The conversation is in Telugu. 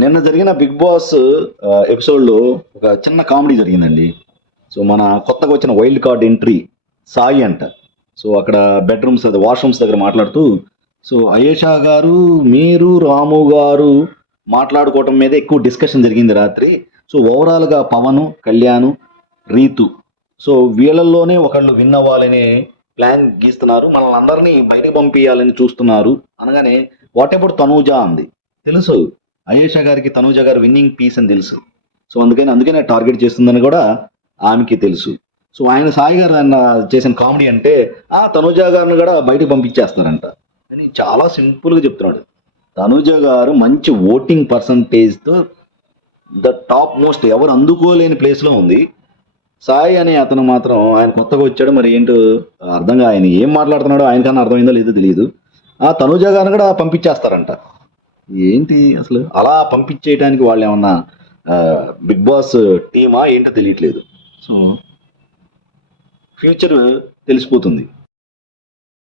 నిన్న జరిగిన బిగ్ బాస్ ఎపిసోడ్లో ఒక చిన్న కామెడీ జరిగిందండి. సో మన కొత్తగా వచ్చిన వైల్డ్ కార్డ్ ఎంట్రీ సాయి అంట. సో అక్కడ బెడ్రూమ్స్ వాష్రూమ్స్ దగ్గర మాట్లాడుతూ, సో అయేషా గారు, మీరు, రాము గారు మాట్లాడుకోవటం మీద ఎక్కువ డిస్కషన్ జరిగింది రాత్రి. సో ఓవరాల్గా పవను, కళ్యాణ్, రీతు, సో వీళ్ళల్లోనే ఒకళ్ళు విన్ అవ్వాలనే ప్లాన్ గీస్తున్నారు, మనల్ని అందరినీ బయటకు పంపించాలని చూస్తున్నారు అనగానే వాట్ అబౌట్ తనూజ అంది. తెలుసు అయేషా గారికి తనూజ గారు విన్నింగ్ పీస్ అని తెలుసు. సో అందుకనే టార్గెట్ చేస్తుందని కూడా ఆమెకి తెలుసు. సో ఆయన సాయి గారు ఆయన చేసిన కామెడీ అంటే తనూజ గారిని కూడా బయటకు పంపించేస్తారంట అని చాలా సింపుల్గా చెప్తున్నాడు. తనూజ గారు మంచి ఓటింగ్ పర్సంటేజ్తో ద టాప్ మోస్ట్ ఎవరు అందుకోలేని ప్లేస్లో ఉంది. సాయి అనే అతను మాత్రం ఆయన కొత్తగా వచ్చాడు, మరి ఏంటో అర్థంగా ఆయన ఏం మాట్లాడుతున్నాడో ఆయనకన్నా అర్థమైందో లేదో తెలియదు. తనూజ గారిని కూడా పంపించేస్తారంట. ఏంటి అసలు అలా పంపించేయడానికి వాళ్ళు ఏమన్నా బిగ్ బాస్ టీమా ఏంటో తెలియట్లేదు. సో ఫ్యూచర్ తెలిసిపోతుంది.